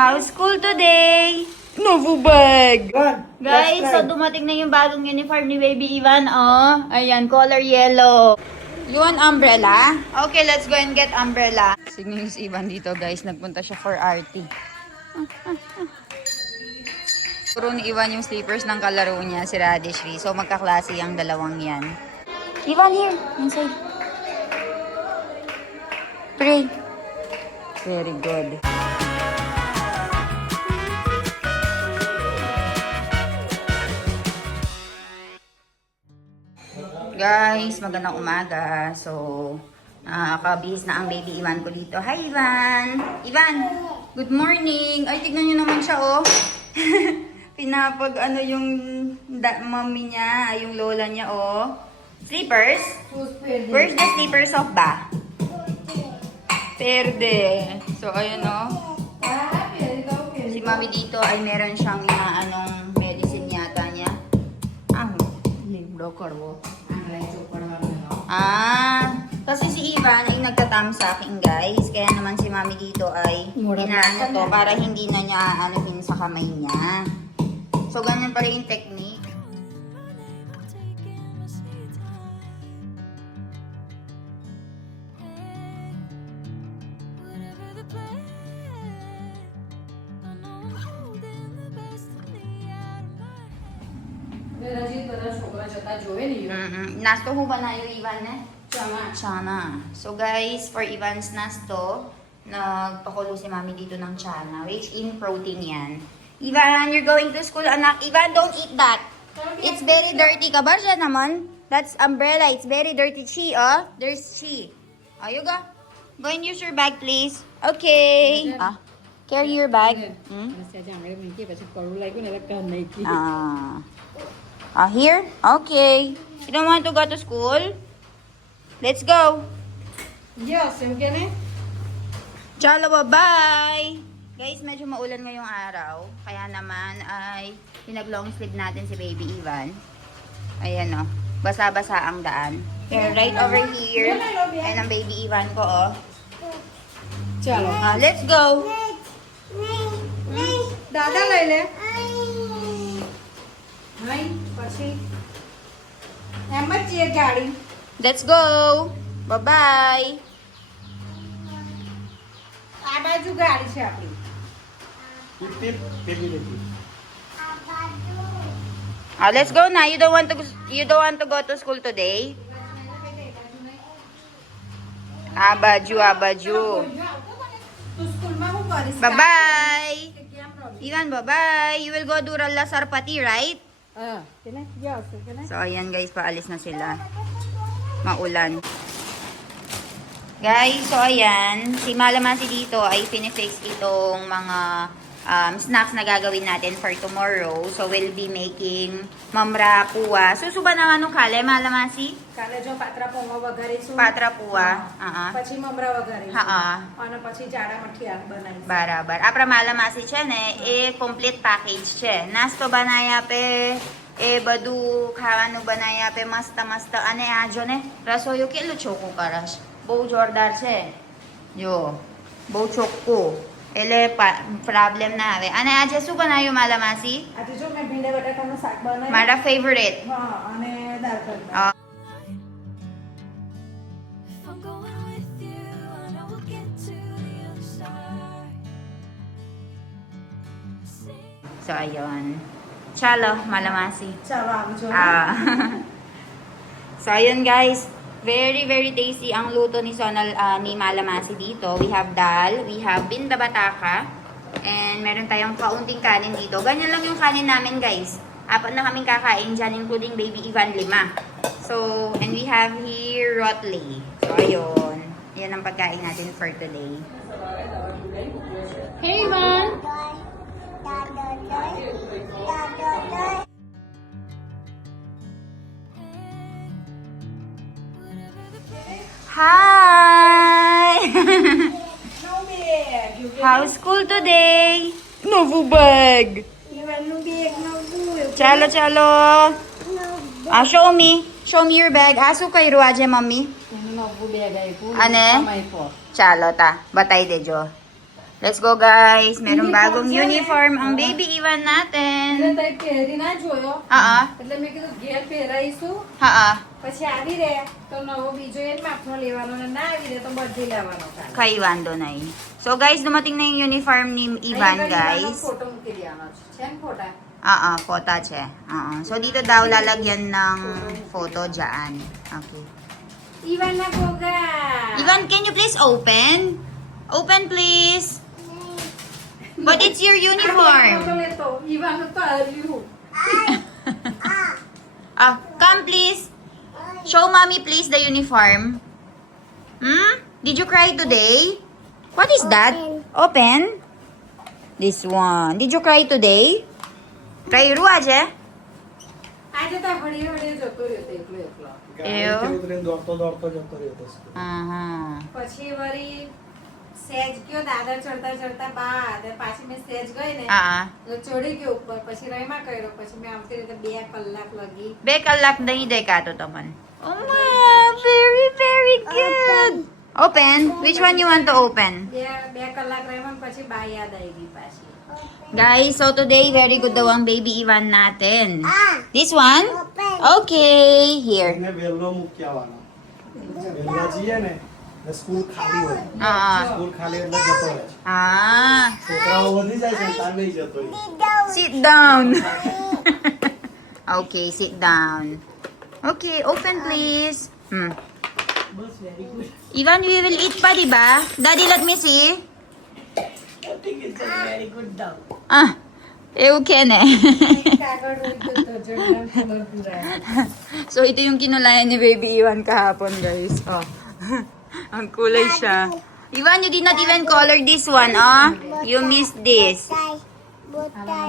How's school today? Novo bag! Run. Guys, so dumating na yung bagong uniform ni Baby Ivan, oh. Ayan, color yellow. You want umbrella? Okay, let's go and get umbrella. Signal si Ivan dito, guys. Nagpunta siya for RT. Puro ni Ivan yung slippers ng kalaro niya, si Radishri. So, magkaklase ang dalawang yan. Ivan, here. Inside. Pray. Very good. Guys, magandang umaga. So, nakakabihis na ang baby Ivan ko dito. Hi, Ivan! Ivan, good morning! Ay, tignan nyo naman siya, oh. Pinapag, ano, yung mommy niya, yung lola niya, oh. Slippers? Where's the slippers of ba? Perde. So, ayun, oh. Si mommy dito ay meron siyang anong medicine yata niya. Dokor mo. Kasi si Ivan ay nagtatam sa akin, guys. Kaya naman si mami dito ay inaano to para hindi na niya aanohin sa kamay niya. So, ganyan pala yung technique. Nasto ho ba na yung Ivan eh? Chana. So guys, for Ivan's nasto, nagpakulo si mami dito ng chana, which in protein yan. Ivan, you're going to school, anak. Ivan, don't eat that. It's very dirty. Kabar siya naman. That's umbrella. It's very dirty. Chi, oh. There's chi. Oh, you go. Go and use your bag, please. Okay. Carry your bag. Here? Okay. You don't want to go to school? Let's go. Yes, okay. Chalo, bye-bye! Guys, medyo maulan ngayong araw. Kaya naman ay pinag-long sleeve natin si Baby Ivan. Ayan, oh. Basa-basa ang daan. Here, right over here. Ayan ang Baby Ivan ko, oh. Chalo. Let's go! Dada lele. Hai, પછી એમ જ છે ગાડી. Let's go! Bye-bye! આ બાજુ ગાડી છે આપણી. Let's go na. You don't want to go to school today? Abaju. તું સ્કૂલમાં શું કરીશ? Bye-bye! કેમ રમી? Ivan, bye-bye! You will go to Sarpati, right? કેને? Yes, કેને? So, ayan guys, paalis na sila. Maulan. Guys, so ayan, si Malamasi dito ay finifix itong mga snacks na gagawin natin for tomorrow. So, we'll be making mamra puwa. Susuba na ano kale, Malamasi? કાલે જો પાત્રા પૌવા વઘારીશું. Patra puwa. પછી મમરા વઘારીશું. અને પછી જાડા મઠિયા બનાવીશું. બરાબર. આપણા Malamasi છે ને, એ complete package છે. નાસ્તો બનાયા આપે, એ બધું ખાવાનું બનાવી આપે મસ્ત. અને આ જો ને, રસોઈયું કેટલું ચોખ્ખું કરશ. બહુ જોરદાર છે. જો, બહુ ચોખ્ખું. એટલે પ્રોબ્લેમ ના આવે. અને આજે શું બનાવ્યું Malamasi? આજે જો મેં ભીંડા બટાકાનું શાક બનાવ્યું. મારા ફેવરેટ. હા, અને દાળ ભાત. So, ayun. Chalo, Malamasi. ચાલો આવજો. So, ayun guys. Very, very tasty ang luto ni ni Malamasi dito. We have dal, we have binda bataka, and meron tayong kaunting kanin dito. Ganyan lang yung kanin namin guys. 4 na kaming kakain dyan, including Baby Ivan 5. So, and we have here rotli. So, ayun. Yan ang pagkain natin for today. Hey, Ivan! Hi! No bag. How's school today? Novo bag! Iwan no bag, no bag. Chalo. Show me. Show me your bag. Aso kay Ruaje, mommy. એનું નવું બેગ આપ્યું. અને? સમય પર. Chalo ta. Batay de jo. Let's go, guys. Merong bagong uniform ang baby Ivan natin. એટલે તઈ પહેરી ના જોયો એટલે મેં કીધું ઘેર પહેરાઈશું પછી આવી રે તો નવો બીજો એને માપનો લેવાનો ને ના આવી રે તો બદલી લેવાનો કાલે. Kay Ivan doon ay. So, guys, dumating na yung uniform ni Ivan, અહીં આગળ guys. ઈવાનો ફોટો મૂકી દેવાનો છે ને ફોટા? Kota che. So, dito daw lalagyan ng photo dyan. Okay. ઈવાન ના Goga. Ivan, can you please open? Open, please. But it's your photo uniform. લેતો ઈવાનું તો હાર્યું. Come, please. Show mommy, please, the uniform. Did you cry today? What is that? Open. This one. Did you cry today? Cry ruwa je? આજે તો હળી હળી જતો રહ્યો તો એકલો એકલો. ગાડીથી ઉતરીને દોડતો જતો રહ્યો હતો. પછી વળી સેજ ગયો દાદર ચડતા ચડતા બાદ પાછી મેં સેજ ગઈ ને તો ચડી ગયો ઉપર પછી રહીમાં કર્યો પછી મેં આવતી રીતે 2 કલાક લગી. 2 kalak na hidekato taman. Oh my, very, very good. Open. Which one you want to open? 2 કલાક રહીમાં પછી બા યાદ આવી ગઈ પાછી. Guys, so today, very good daw ang baby Ivan natin. This one? Okay, here. એને વહેલો મૂકી આવવાનો. વહેલા જઈએ ને એટલે સ્કૂલ ખાલી હોય. સ્કૂલ ખાલી એટલે જતો રહે. છોકરાઓ વધી જાય છે તાર નહીં જતો એ. Sit down. Okay, sit down. Okay, open please. Bus very good. Ivan, we will eat pa, diba? Daddy, let me see. I think it's a very good dog. એવું કે ને. કાગળ હોય તો જડના કલર પૂરા. So, ito yung kinulayan ni baby Ivan kahapon, guys. Ang kulay siya. Ivan, you did not even color this one, You missed this.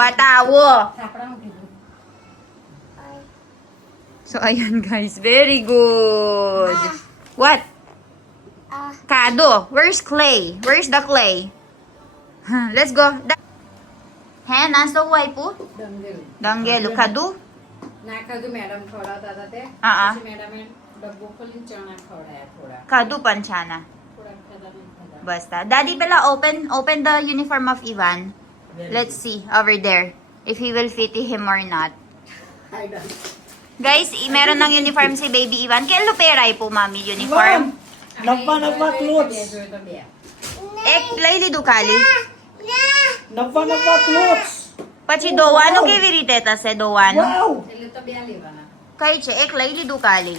Batawo. થાપડા મૂકી દો. So, ayan, guys. Very good. What? Kado. Where's clay? Where's the clay? Let's go. He, nasa way po? ડંગેલું. Danggelo. Kado? ના ખાધું મેડમ ખવડાવતા હતા તે પછી મેડમે ડબ્બો ખોલીને ચણા ખવડાયા થોડા Kado panchana. થોડા ખાધા નહીં ખાધા. Basta. Daddy, Bella, open the uniform of Ivan. Let's see over there if he will fit him or not. I don't. Guys, meron ng uniform si baby Ivan. Kaya luperay po, mami, uniform. નવા ક્લોથ્સ. બે જોઈ તો બે. Ek, layli dukali. નવા ક્લોથ્સ. પછી દોવાનો કેવી રીતે થશે દોવાનો? વાવ. એટલે તો બે લેવાના. કઈ છે? એક layli dukali.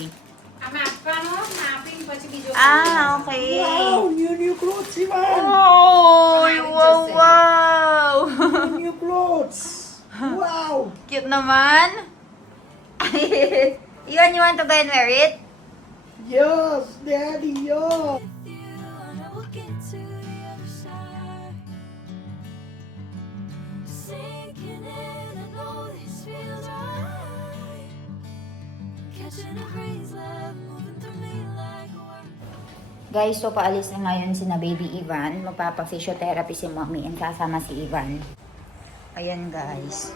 આમાં આપવાનો માપીને પછી બીજો Okay. Wow, new clothes Ivan. Oh, wow. New clothes. Wow. Cute naman. Ivan, you want to go and wear it? Yes, daddy, yes. And I will get to the other side. Sinking in, I know this feels right. Catching a breeze, love moving through me like a word. Guys, so paalis na ngayon si na baby Ivan. Magpapa-physiotherapy si mommy and sasama si Ivan. Ayan, guys.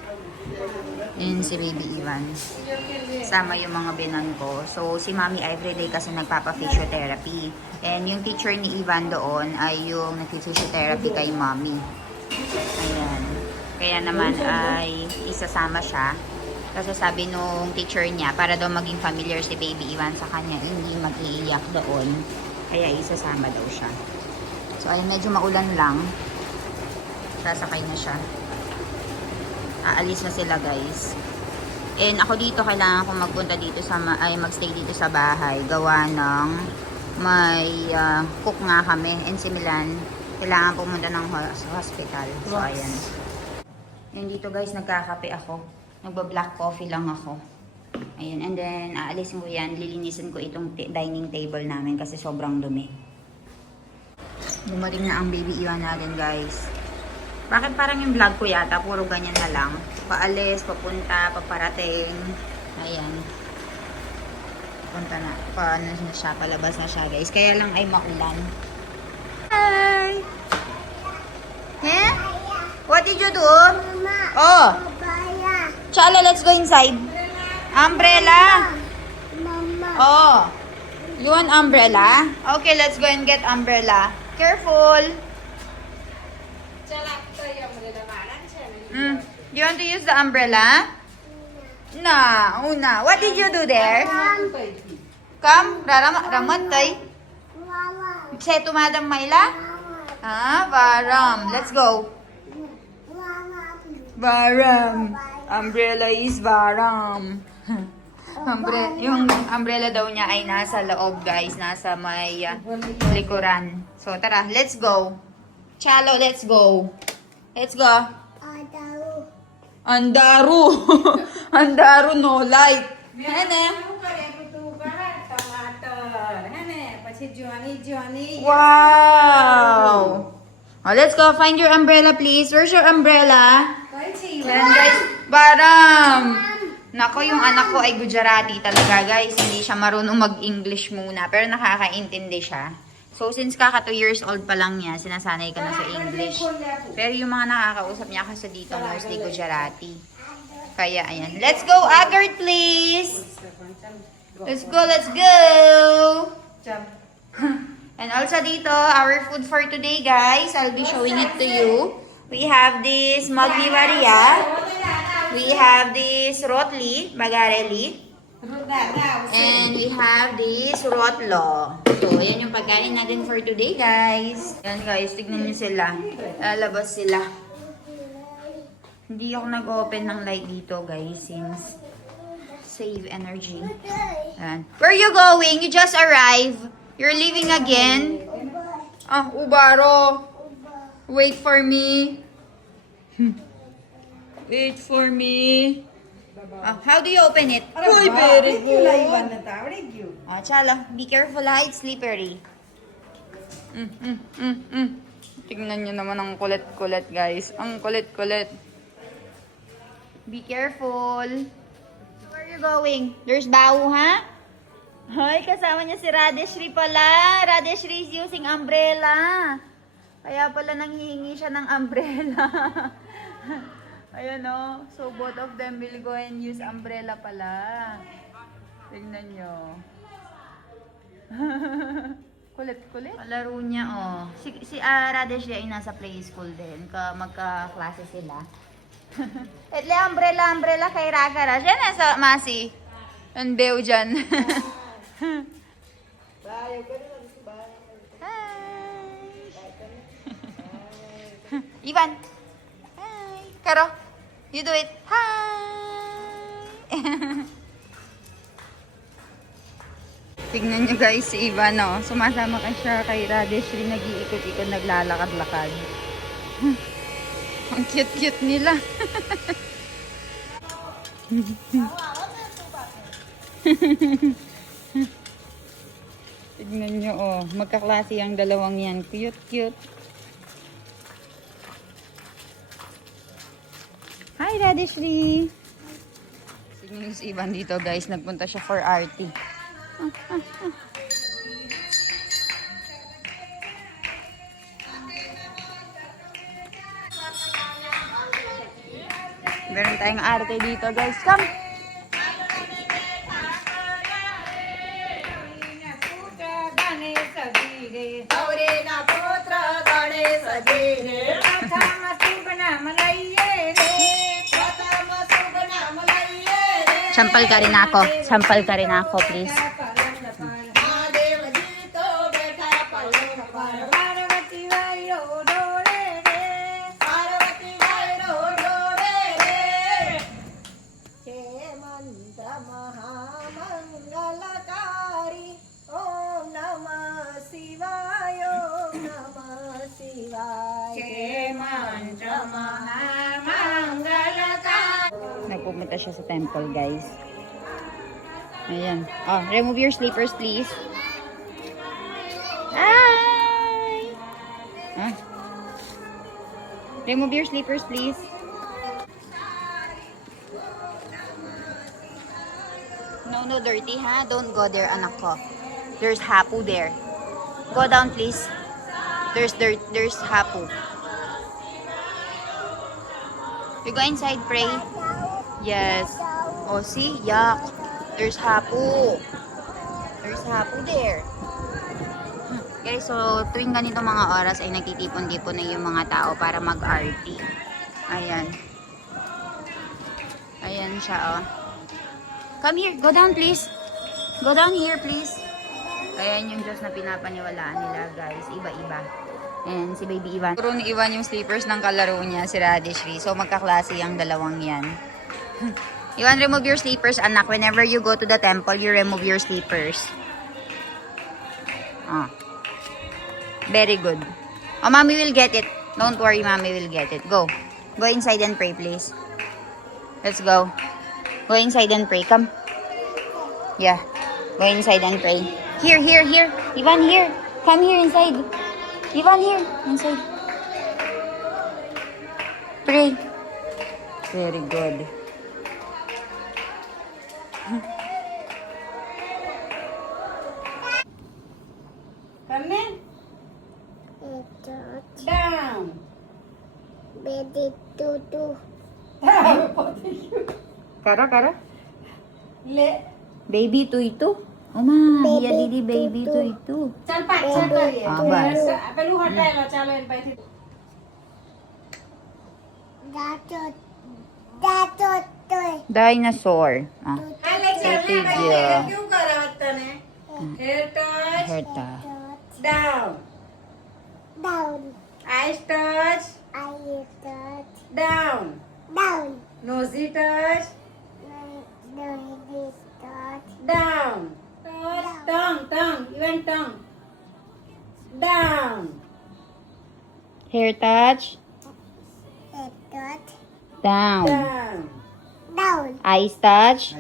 Yun si baby Ivan. Sama yung mga binan ko. So, si mami everyday kasi nagpapa-physiotherapy. And yung teacher ni Ivan doon ay yung nag-physiotherapy kay mami. Ayan. Kaya naman ay isasama siya. Kasi sabi nung teacher niya, para daw maging familiar si baby Ivan sa kanya, hindi mag-iiyak doon. Kaya isasama daw siya. So, ayun, medyo maulan lang. Sasakay na siya. Aalis na sila, guys. And ako dito, kailangan ko magpunta dito magstay dito sa bahay. Gawa ng may cook nga kami. And si Milan, kailangan pumunta ng hospital. So, ayan. And dito, guys, nagkakape ako. Nagba-black coffee lang ako. Ayan. And then, aalisin ko yan. Lilinisin ko itong dining table namin kasi sobrang dumi. Dumating na ang baby Iwan natin, guys. Bakit parang yung vlog ko yata, puro ganyan na lang. Paalis, papunta, paparating. Ayan. Punta na. Paano na siya, palabas na siya, guys. Kaya lang ay maulan. Hi! Eh? What did you do? Mama. Oh. Chala, let's go inside. Umbrella. Mama. Oh. You want umbrella? Okay, let's go and get umbrella. Careful. want to use the umbrella? No, Una. What did you do there? Come, Ramot, tay. Say to Madam Myla? Varam. Let's go. Varam. Umbrella is Varam. Yung umbrella daw niya ay nasa loob, guys. Nasa may likuran. So, tara. Let's go. Chalo, let's go. Let's go. Andaru. Andaru no light. Wow. Oh, let's go. Find your umbrella, please. Where's your umbrella? Yan, guys. Baram. Nako, yung anak ko ay Gujarati talaga, guys. Hindi siya marunong mag-English muna. Pero nakakaintindi siya. So, since kaka 2 years old pa lang niya, sinasanay ka na sa English. Pero yung mga nakakausap niya kasi dito, mostly Gujarati. Kaya, ayan. Let's go, Agard, please! Let's go, let's go! And also dito, our food for today, guys. I'll be showing it to you. We have this Magni Varia. We have this Rotli, Bagareli. And we have this Rotlo. So, yan yung pagkain natin for today, guys. Yan, guys. Tignan nyo sila. Lalabas sila. Hindi ako nag-open ng light dito, guys, since save energy. Yan. Where are you going? You just arrived. You're leaving again? Ubaro. Wait for me. Wait for me. How do you open it? Uy, very good. Chala, be careful ha, it's slippery. Tingnan nyo naman ang kulit-kulit, guys. Ang kulit-kulit. Be careful. Where are you going? There's Bao, ha? Hoy, kasama niya si Radeshri pala. Radeshri is using umbrella. Kaya pala nanghihingi siya ng umbrella. Ayan o. So, both of them will go and use umbrella pala. Tingnan nyo. Kulit-kulit. Laro niya o. Si Radeshri ay nasa play school din. Magka-klase sila. Etle umbrella kay Ragara. Diyan na sa Masi. Ang bew dyan. Hi. Ivan. Hi. Karo, you do it. Hi. Tignan nyo, guys, si Ivan, no? Sumasama ka siya kay Radeshri. Nag-iikot-ikot, naglalakad-lakad. Ang cute-cute nila. Tignan nyo, oh. Magkaklase ang dalawang yan. Cute-cute. Hi, Radeshri. Tignan nyo si Ivan dito, guys. Nagpunta siya for RT. Meron tayong arte dito, guys. Come! Sampal ka rin ako. Sampal ka rin ako, please. Nagpupunta siya sa temple, guys. Ayan. Oh, remove your slippers, please. Hi! Huh? Remove your slippers, please. No dirty, ha? Don't go there, anak ko. There's hapu there. Go down, please. There's dirt. There's hapu. You go inside, pray. Yes. Oh, see? Yuck. There's hapu. There's hapu there. Guys, so tuwing ganito mga oras ay nagtitipon-tipon na yung mga tao para mag-RT. Ayan. Ayan siya, oh. Come here. Go down, please. Go down here, please. Ayan yung Diyos na pinapaniwalaan nila, guys. Iba-iba. And si Baby Ivan. Puro ni Ivan yung slippers ng kalaro niya, si Radishri. So, magkaklase yung dalawang yan. Ivan, remove your slippers, anak. Whenever you go to the temple, you remove your slippers. Ah. Very good. Oh, mommy will get it. Don't worry, mommy will get it. Go. Go inside and pray, please. Let's go. Go inside and pray. Come. Yeah. Go inside and pray. Here, here, here. Ivan, here. Come here inside. Ivan, here. Inside. Pray. Very good. Come in. Down. Kara. ले Baby to ito. Oma, hiya didi baby to ito. चल पाछा करिए हाँ, बस। पेलू हटाएगा चलो इन पैसे Dinosaur. Ah. हाँ ले चल Ito ना dia. क्यों करा तने hair touch Herta. Down eyes touch down nose touch down tongue Ivan tongue down Hair touch. Down. Eyes touch.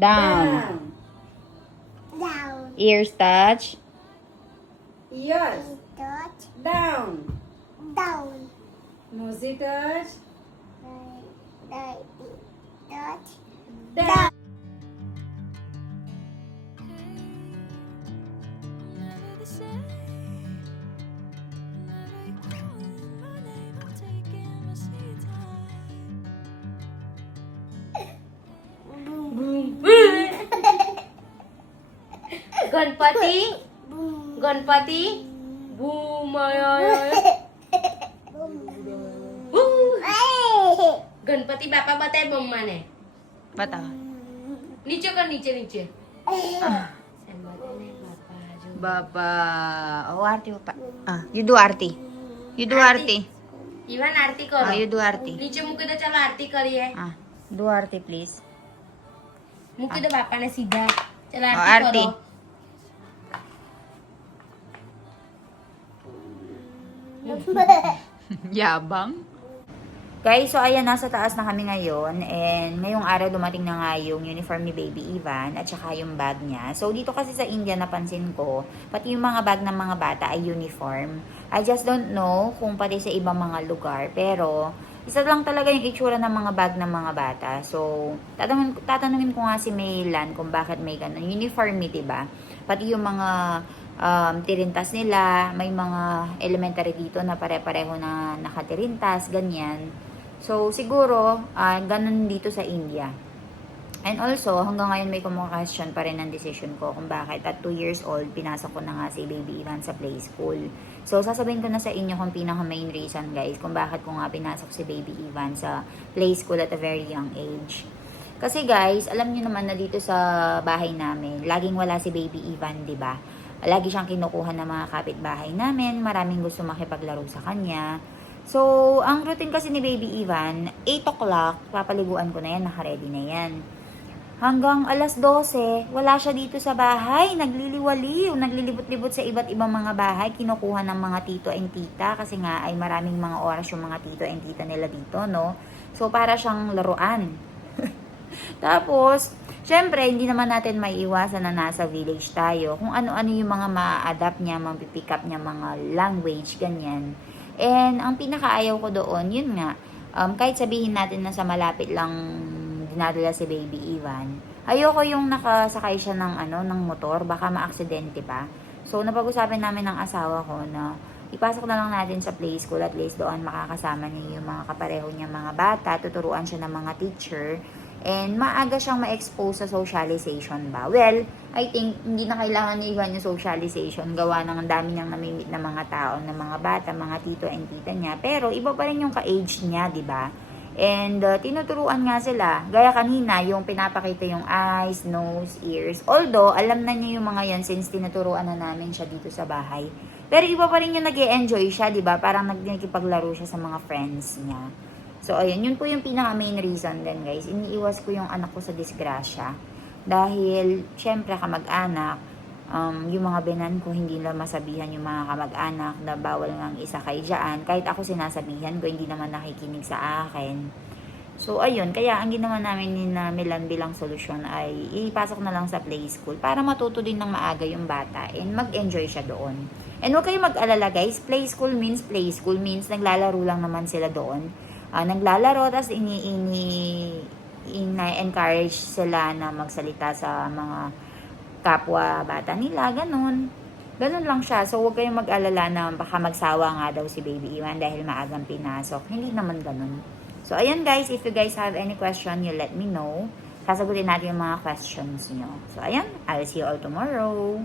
Down. Ears touch. Ears down nosy touch down Never the same. Never you calling my name. I'm taking my sweet time. Ganpati Ganpati Bappa बताए मम्मा ने Bata. नीचे कर नीचे Baba. Oh, arti pa. Ah, you do arti. You do arti. Even Aarti Oh, you करो do arti. नीचे मूकी दो चलो आरती करिए Ah, do arti please. मूकी दो बापा ने सीधा चलो Oh, आरती आरती. करो Yabang. Guys, so ayan, nasa taas na kami ngayon. And ngayong araw dumating na nga yung uniform ni Baby Ivan at saka yung bag niya. So dito kasi sa India napansin ko, pati yung mga bag ng mga bata ay uniform. I just don't know kung pati sa ibang mga lugar. Pero isa lang talaga yung itsura ng mga bag ng mga bata. So tatanungin ko nga si Maylan kung bakit may ganun. Uniformity ba? Pati yung mga tirintas nila, may mga elementary dito na pare-pareho na nakatirintas, ganyan. So, siguro, ganun dito sa India. And also, hanggang ngayon may kumu-question pa rin ang decision ko kung bakit at 2 years old, pinasok ko na nga si Baby Ivan sa play school. So, sasabihin ko na sa inyo kung pinaka-main reason, guys, kung bakit ko nga pinasok si Baby Ivan sa play school at a very young age. Kasi, guys, alam niyo naman na dito sa bahay namin, laging wala si Baby Ivan, di ba? Lagi siyang kinukuha ng mga kapitbahay namin, maraming gusto makipaglaro sa kanya. So, ang routine kasi ni Baby Ivan, 8 o'clock, papaliguan ko na yan, naka-ready na yan. Hanggang alas 12, wala siya dito sa bahay, nagliliwaliw, naglilibot-libot sa iba't ibang mga bahay, kinukuha ng mga tito and tita, kasi nga ay maraming mga oras yung mga tito and tita nila dito, no? So, para siyang laruan. Tapos, syempre, hindi naman natin maiiwasan na nasa village tayo. Kung ano-ano yung mga ma-adapt niya, mapipick up niya mga language, ganyan. And ang pinakaayaw ko doon, yun nga, kahit sabihin natin na sa malapit lang dinadala si Baby Ivan, ayoko yung nakasakay siya ng motor, baka ma-aksidente pa. So, napag-usapan namin ng asawa ko na ipasok na lang natin sa play school, at least doon makakasama niya yung mga kapareho niya mga bata, tuturuan siya ng mga teacher, and maaga siyang ma-expose sa socialization ba? Well, I think hindi na kailangan ni Ivan yung socialization. Gawa ng dami niyang namimit na mga tao, ng mga bata, mga tito and tita niya. Pero iba pa rin yung ka-age niya, di ba? And tinuturuan nga sila. Gaya kanina, yung pinapakita yung eyes, nose, ears. Although, alam na niya yung mga yan since tinuturuan na namin siya dito sa bahay. Pero iba pa rin yung nag-e-enjoy siya, di ba? Parang nagkipaglaro siya sa mga friends niya. So, ayun. Yun po yung pinaka-main reason din, guys. Iniiwas ko yung anak ko sa disgrasya. Dahil, syempre, kamag-anak, yung mga binan ko, hindi na masabihan yung mga kamag-anak na bawal ngang isakay dyan. Kahit ako sinasabihan ko, hindi naman nakikinig sa akin. So, ayun. Kaya, ang ginawa namin ni na Milan bilang solusyon ay ipasok na lang sa play school para matuto din ng maaga yung bata and mag-enjoy siya doon. And huwag kayong mag-alala, guys. Play school means naglalaro lang naman sila doon. Naglalaro, tapos ina-encourage sila na magsalita sa mga kapwa bata nila, ganun lang siya. So, huwag kayong mag-alala na baka magsawa nga daw si Baby Iwan dahil maagang pinasok. Hindi naman ganun. So, ayan guys, if you guys have any question, you let me know. Sasagutin natin yung mga questions nyo. So, ayan, I'll see you all tomorrow.